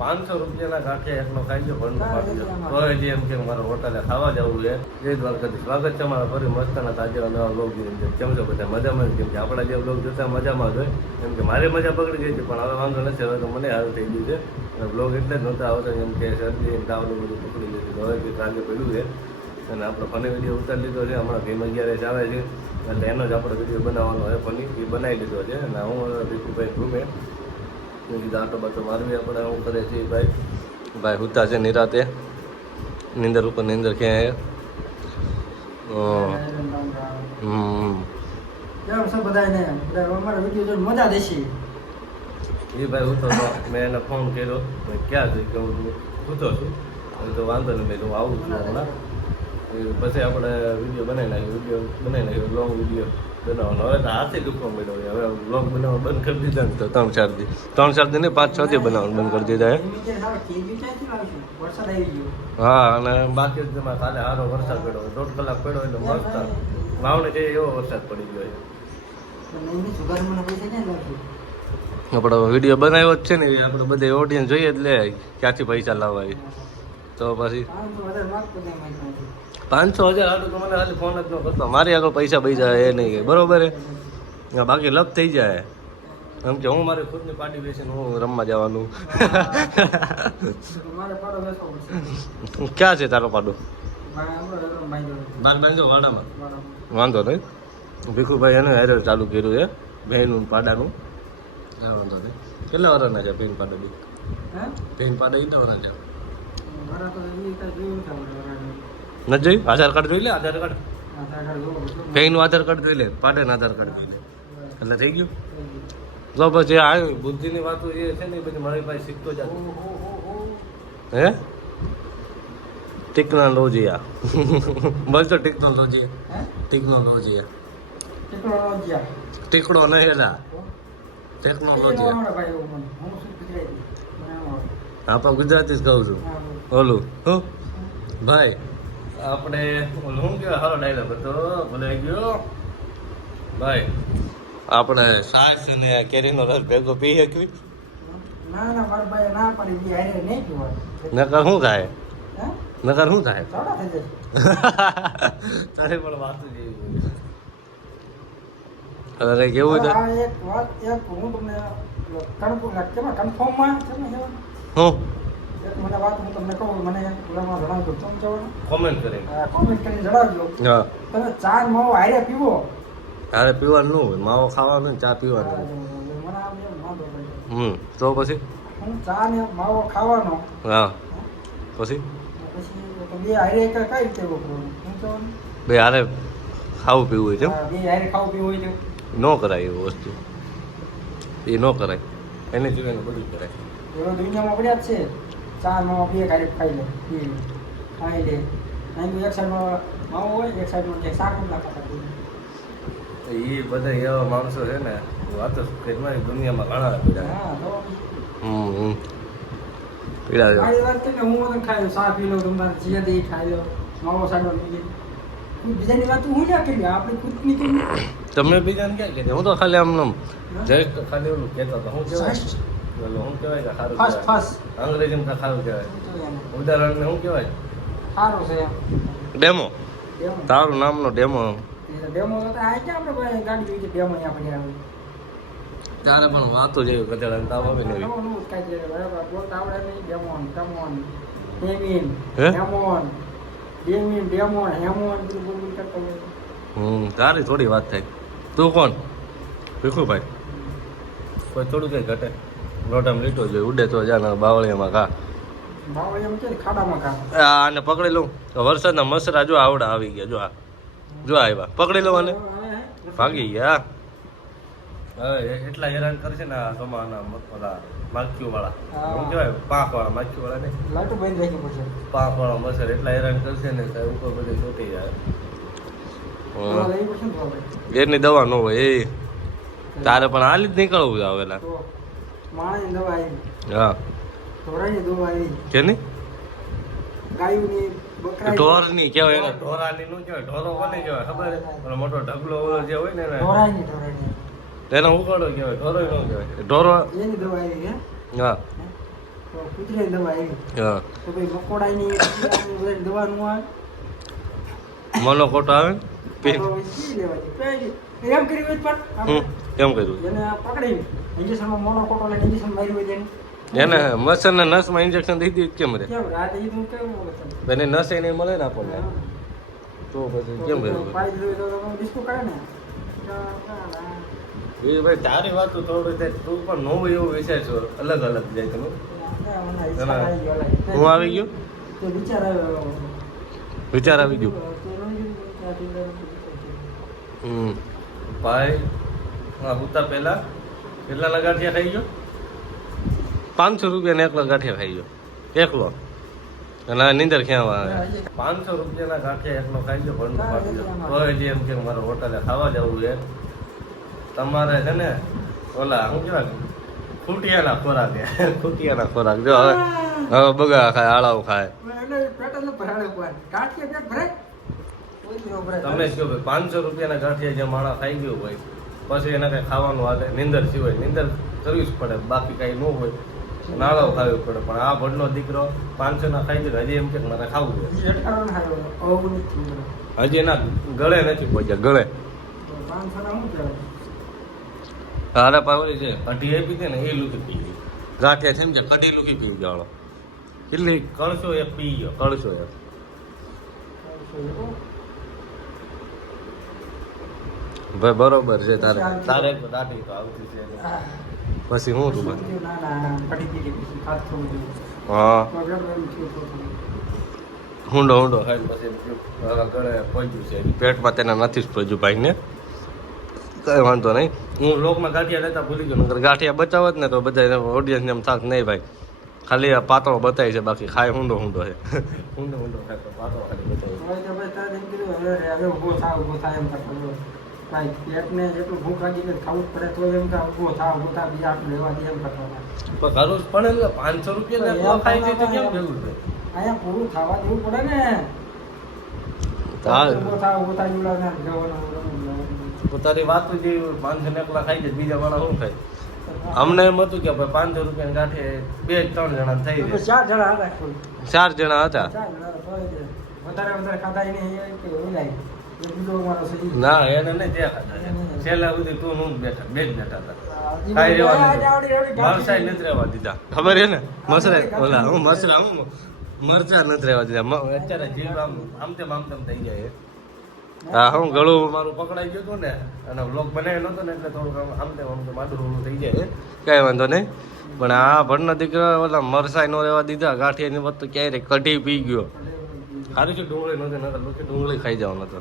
500 રૂપિયાના ગાંઠિયા એકલો ખાઈ ગયો પણ તો હજી એમ કે મારે હોટલે ખાવા જવું છે. જય દ્વારકાધીશ. સ્વાગત છે અમારા ફરી મસ્તના તાજા નવા બ્લોગની અંદર. કેમ છો બધા? મજામાં? કેમ કે આપણા જે બ્લોગ જોતા મજામાં જ હોય. કેમ કે મારી મજા પકડી ગઈ છે પણ હવે વાંધો નથી. હવે તો મને સારું થઈ ગયું છે. બ્લોગ એટલે જ નહોતા આવતા એમ કે શરદી તાવનું બધું પકડી ગયું છે. હવે કે કાલે પડ્યું છે અને આપણે ફની વિડીયો ઉતારી લીધો છે. હમણાં ભીમ 11 ચાલે છે એટલે એનો જ આપણે વિડીયો બનાવવાનો હોય. ફની એ બનાવી લીધો છે અને હું દીપુભાઈ ઘૂમે આટો બાટો મારવી આપણે હું કરે છે ભાઈ હુતા છે નિરાતે નીંદર ઉપર નીંદર ક્યાં એ ભાઈ હું તો મેં એને ફોન કર્યો ક્યાં છે કે હું સૂતો છું તો વાંધો નહીં મેં હું આવું છું હમણાં પછી આપણે વિડીયો બનાવી નાખ્યો લોંગ વિડીયો બનાવવાનો. હવે તો હાથે દુખવા મળ્યો. હવે બ્લોગ બનાવવાનું બંધ કરી દીધા ને તો 3-4 દી 5-6 દી બનાવવાનું બંધ કરી દીધા. હા અને બાકી કાલે સારો વરસાદ પડ્યો 1.5 કલાક પડ્યો એટલે મસ્ત વાવણી છે એવો વરસાદ પડી ગયો. આપણો વિડીયો બનાવ્યો જ છે ને આપણે બધા ઓડિયન્સ જોઈએ એટલે ક્યાંથી પૈસા લાવવા તો પછી 500,000 આટલું તો મને ખાલી ફોન જ ન કરતો. મારી આગળ પૈસા જાય એ નહીં બરોબર હે બાકી લપ થઈ જાય એમ કે હું મારી ખુદની પાર્ટી બેસીને હું રમવા જવાનું. ક્યાં છે તારો પાડો? બાર બાંધો વાડામાં વાંધો નહીં. ભીખુભાઈ એને હેરે ચાલુ કર્યું છે બહેનનું પાડાનું. હા વાંધો નહીં. કેટલા વર્ષના છે પેન પાડા બી? પેન પાડા કેટલા વર્ષના છે? નથી જોયું? આધાર કાર્ડ જોઈ લે. આધાર કાર્ડ પેનનું આધાર કાર્ડ જોઈ લે. પાડાનું આધાર કાર્ડ જોઈ લે એટલે થઈ ગયું. તો પછી આવ્યું બુદ્ધિની વાતો એ છે ને પછી મારી પાસે શીખતો જ હે ટેકનોલોજીયા બોલતો ટેકનોલોજીયા ટીકડો નહીં હેલા ટેકનોલોજીયા. આપા ગુજરાતી જ કહું છું. ઓલું હું ભાઈ આપણે ઓલું શું કહેવાય સારો ડાયલોગ હતો ભૂલાઈ ગયો ભાઈ. આપણે સાસ ને કેરીનો રસ ભેગો પી શકવી? નકર શું થાય? તારે પણ વાત અરે કેવું છે કોમેન્ટ કરીને જણાવજો. તમે ચા માવો હારે પીવો? હારે પીવાનું ન હોય, માવો ખાવાનું ચા પીવાનું. તો પછી ચા ને માવો ખાવાનો. હા પછી બે હારે કઈ રીતે બે હારે ખાવું પીવું હોય છે? બે હારે ખાવું પીવું હોય ન કરાય એવું વસ્તુ. એ ન કરાય. એને સિવાયનું બધું કરાય. એવો દુનિયામાં પડ્યા જ છે. ચા માવો બે હારે ખાઈ લે ખાઈ લે. એક સાઈડમાં માવો હોય એક સાઈડમાં શાક નાખતા. એ બધા એવા માણસો છે ને વાતો ઘરમાં દુનિયામાં ઘણા પીડા હું ખાઈ ચા પી લઉં તમારે જે દે ખાઈ લો માવો સાડો બીજાની વાત હું ક્યાં કરી આપણે ખુદની તમે બીજાને ક્યાં કહેતા? હું તો ખાલી આમ જસ્ટ ખાલી ઓલું કહેતો હતો. હું કહેવાય શું કહેવાય કે સારું અંગ્રેજીમાં સારું કહેવાય. ઉદાહરણ શું કહેવાય? સારું છે ડેમો. તારું નામનો ડેમો. ડેમો ગાડી ડેમો ત્યારે પણ વાતો જેવી કચડા તાવ આવે ને તારી થોડી વાત થાય. તું કોણ? ભીખુભાઈ. કોઈ થોડું કઈ ઘટે લોટામાં લીટો જોઈએ ઉડે તો જા બાવળિયામાં ઘા આને પકડી લઉં તો વરસાદના મસરા જો આવડા આવી ગયા. જો આવ્યા પકડી લો અને ભાગી ગયા. હવે એટલા હેરાન કરશે ને આ સોમાના ઓલા માખીઓ વાળા શું કહેવાય પાંખ વાળા માખીઓ વાળા ને પાંખ વાળા મસર એટલા હેરાન કરશે ને ઉપર બધે ચોટી જાય. એની દવા ન હોય એ તારે પણ હાલી જ નીકળવું છે આવેલા. હા કેની ઢોર ની કેવાય એને ઢોરાની નું કેવાય. ઢોરો કોને કેવાય ખબર? મોટો ઢગલો જે હોય ને એને ઉકાળો કેવાય. ઢોરો નો કેવાય. ઢોરો હા તો કૂતરાની દવા આવી. હા તો ભાઈ મકોડાની બધી દવાનું આવે. મોનોકોટ આવે તો ઈ લેવાની. પહેલી એમ કરી હોય પણ આપણે કેમ કર્યું એને પકડી ઇન્જેક્શનમાં મોનોકોટો લઈને ઇન્જેક્શન માર્યું હોય તેને. એને મસલના નસમાં ઇન્જેક્શન દઈ દીધું કેમ રે કેમ રાતે ઈ તો કેવું બોલે તમે? એને નસ એને મળે ને આપણને તો પછી કેમ કર્યું પાડી દીધું તો તમે ડિસ્કો કરે ને. એ ભાઈ તારી વાત તો થોડું તે તું પણ નવું એવું વિચાર છો અલગ અલગ જાય તમે હું આવી ગયો તો વિચાર આવ્યો. વિચાર આવી ગયો ભાઈ હા ઉતા પહેલા કેટલાના ગાંઠિયા ખાઈ ગયો 500 રૂપિયાના એકલો ગાંઠિયા ખાઈ ગયો એકલો અને આ નીંદર ક્યાં આવે 500 રૂપિયાના ગાંઠિયા એકલો ખાઈ ગયો ભરનું પાડી ગયો તો હજી એમ કે મારે હોટલે ખાવા જવું છે તમારે છે ને ઓલા શું કહેવાય ખૂટિયાના ખોરાક ખૂટિયાના ખોરાક જો હવે હવે બગા ખાય આળાઓ ખાય તમે શું ભાઈ 500 રૂપિયાના ગાંઠિયા જે માણસ ખાઈ ગયો હોય પછી એને કઈ ખાવાનું હાલે નીંદર સિવાય નીંદર કરવી જ પડે બાકી કઈ ન હોય નાળાઓ ખાવી પડે પણ આ ભડનો દીકરો 500 ના ખાઈ ગયો હજી એમ કે મારે ખાવું છે હજી એના ગળે નથી પહોંચ્યા ગળે હારે પાવરી છે કઢી આપી દે ને એ લુકી પી ગઈ ગાંઠિયા છે ને જે કઢી લુકી પી ગયો કેટલી કળશો એક પી ગયો કળશો એક ભાઈ બરોબર છે તારે તારે એક દાટી તો આવતી છે પછી હું તું હા હુંડો હુંડો ખાઈ પછી ગળે પહોંચ્યું છે પેટમાં તેના નથી જ પહોંચ્યું ભાઈને કઈ વાંધો નહીં હું લોકમાં ગાંઠિયા લેતા ભૂલી ગયો નકર ગાંઠિયા બચાવત ને તો બધા ઓડિયન્સને એમ થાક નહીં ભાઈ ખાલી આ પાતળો બતાવી છે બાકી ખાય હુંડો હુંડો છે હુંડો હુંડો ખાય તો પાતળો ખાલી બતાવી પેટને જેટલું ભૂખ લાગી ગઈ ખાવું જ પડે તો એમ કે ઉભો થાવ ઉભો બીજા આપણે લેવા દે એમ કરવાના પણ ઘરું જ પડે ને 500 રૂપિયા ખાઈ છે તો કેમ કેવું છે અહીંયા પૂરું ખાવા દેવું પડે ને ઉભો થાવ જવાનું તારી વાત જે 500 ને એકલા ખાઈ જાય બીજા વાળા શું ખાય અમને એમ હતું કે ભાઈ 500 રૂપિયા ગાંઠે 2-3 જણા થઈ જાય 4 જણા હતા વધારે ખાધા એને કે ઓલાય ના એને નહીં ત્યાં ખાધા છેલ્લા સુધી તું હું બેઠા બે જ બેઠા હતા ખાઈ રહેવા મરચાઈ નથી રહેવા દીધા ખબર છે ને મસરા ઓલા હું મસરા હું મરચા નથી રહેવા દીધા અત્યારે જીવ આમ તેમ થઈ જાય હા હું ગળું મારું પકડાઈ ગયું હતું ને અને વ્લોગ બનાવ્યો નતો ને એટલે થોડુંક આમ તેમ માથું થઈ જાય કઈ વાંધો નહીં પણ આ ભણનો દીકરો ઓલા મરસાઈ નો રહેવા દીધા ગાંઠિયાની વસ્તુ ક્યાંય કઢી પી ગયો સારું છે ડુંગળી નહોતી ડુંગળી ખાઈ જવાનો હતો